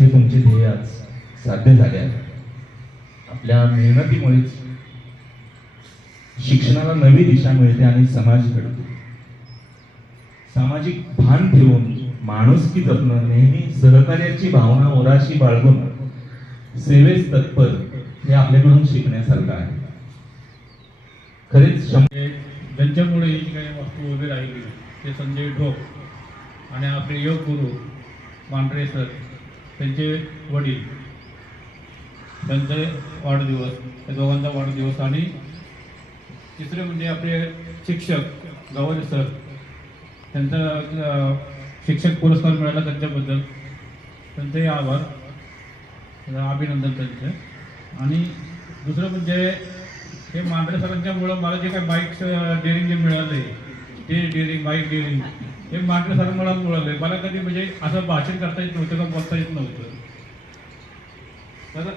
हे तुमचे ध्येय आज साध्य झाले आहे. आपल्या मेहनतीमुळेच शिक्षणाला नवी दिशा मिळते आणि समाज घडतो. सामाजिक भान ठेवून माणुसकी जपणं, नेहमी सहकार्याची भावना ओराशी बाळगून सेवेस तत्पर हे आपल्याकडून शिकण्यासारखं आहे. खरेच ज्यांच्यामुळे ही काही वस्तू उभी राहिली ते संजय ढोक आणि आपले योग गुरु मांढरे सर, त्यांचे वडील, त्यांचे वाढदिवस, त्या दोघांचा वाढदिवस. आणि तिसरे म्हणजे आपले शिक्षक गवारे सर, त्यांचा शिक्षक पुरस्कार मिळाला त्यांच्याबद्दल त्यांचेही आभार, अभिनंदन त्यांचे. आणि दुसरं म्हणजे हे मांढरे सरांच्यामुळं मला जे काही बाईक डेअरिंग जे मिळालं ते डेअरिंग, बाईक डेअरिंग हे मांढरे सरांमुळे मिळालं. मला कधी म्हणजे असं भाषण करता येत नव्हतं का बोलता येत नव्हतं. तर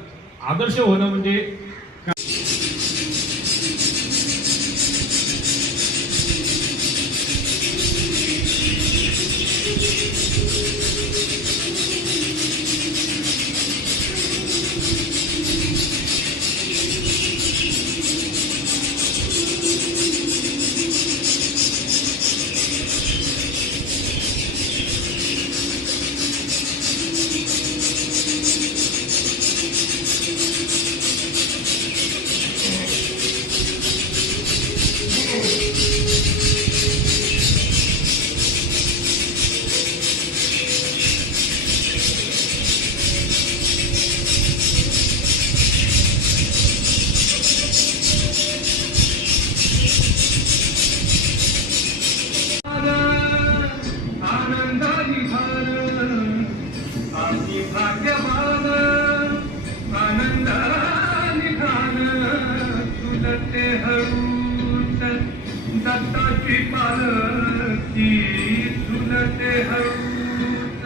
आदर्श होणं म्हणजे दत्ताची पालखी झुलते हळूच,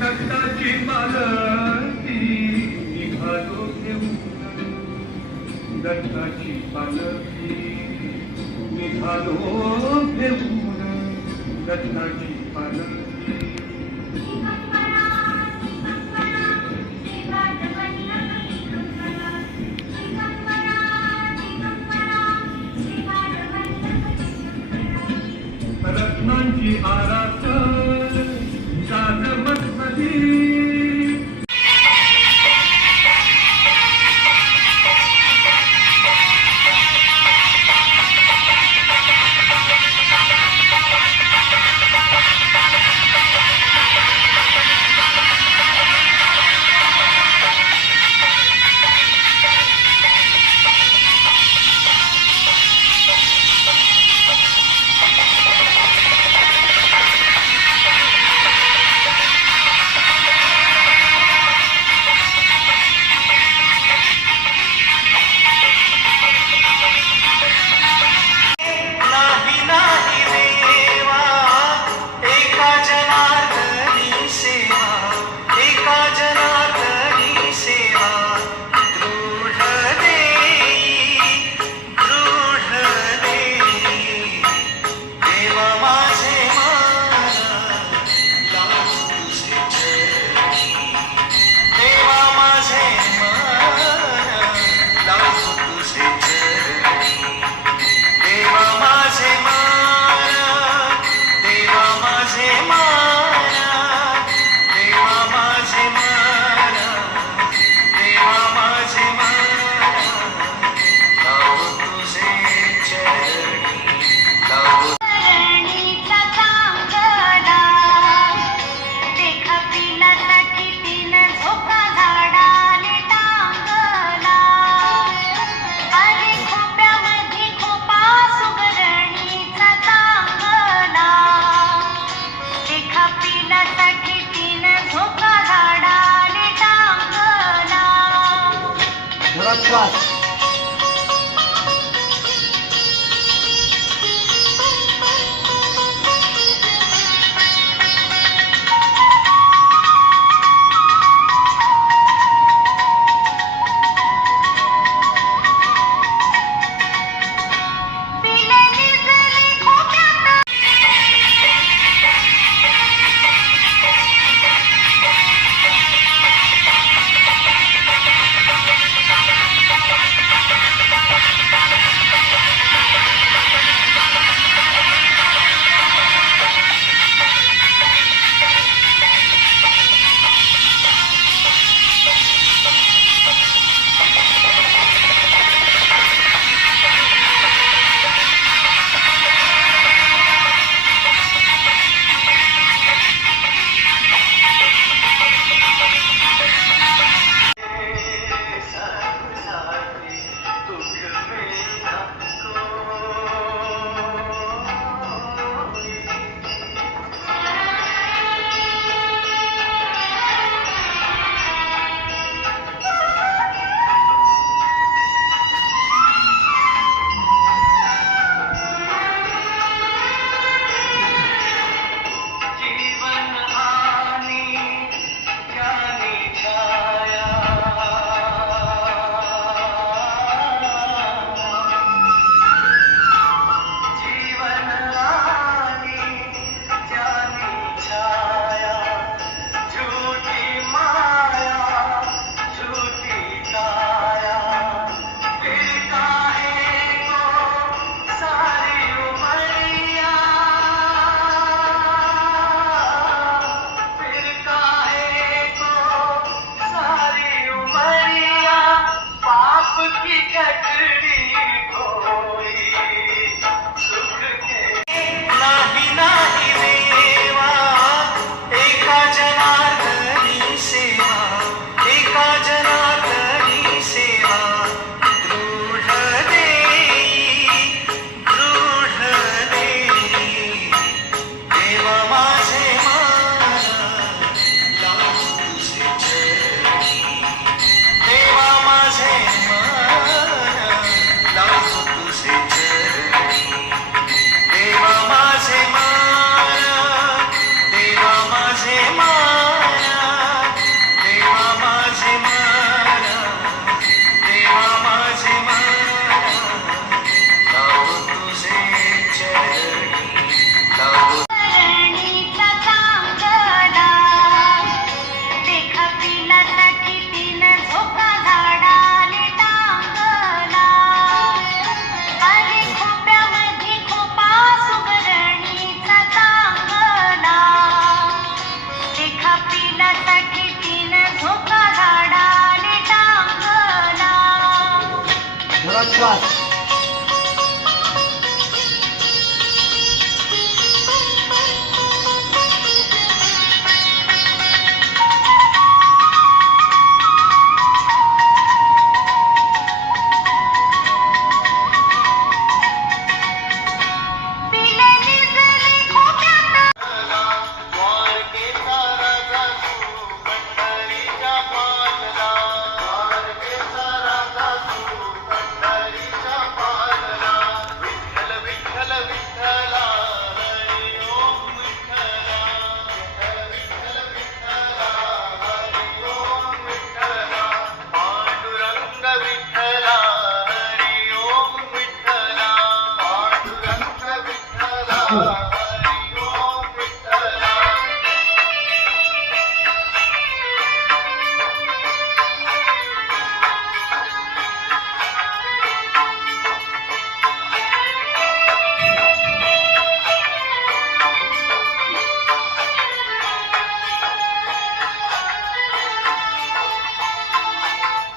दत्ताची पालखी निघालो घेऊन, दत्ताची पालखी निघालो घेऊन, दत्ताची पालखी. रत्नांची आरास गाजवत नदी,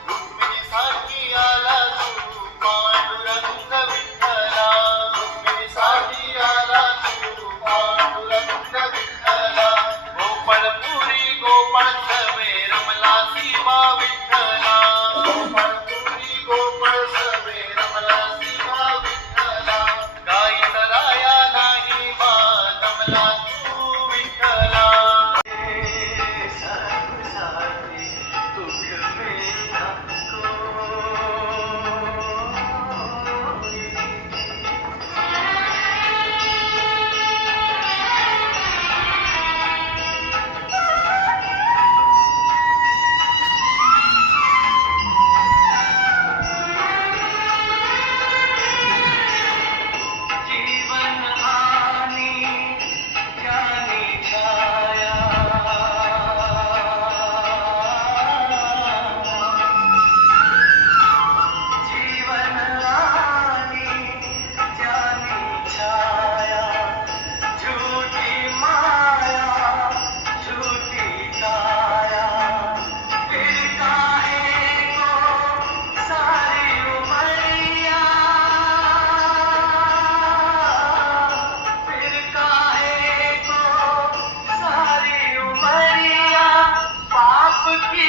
रुक्मिणीसाठी आला तू पांडुरंग विठ्ठला, रुक्मिणीसाठी आला तू पांडुरंग विठ्ठला, गोपाळपुरी गोपाळ सवे रमला शिवा विठ्ठला, गोपाळपुरी गोपाळ सवे रमला शिवा विठ्ठला, गाई चराया नाही वा रमला तू विठ्ठला. जीवन आणि ज्ञानी छाया, जीवन आणि ज्ञानी छाया, झूठी माया झूठी काया, फिर काहे को सारी उमरिया, फिर काहे को सारी उमरिया, पाप की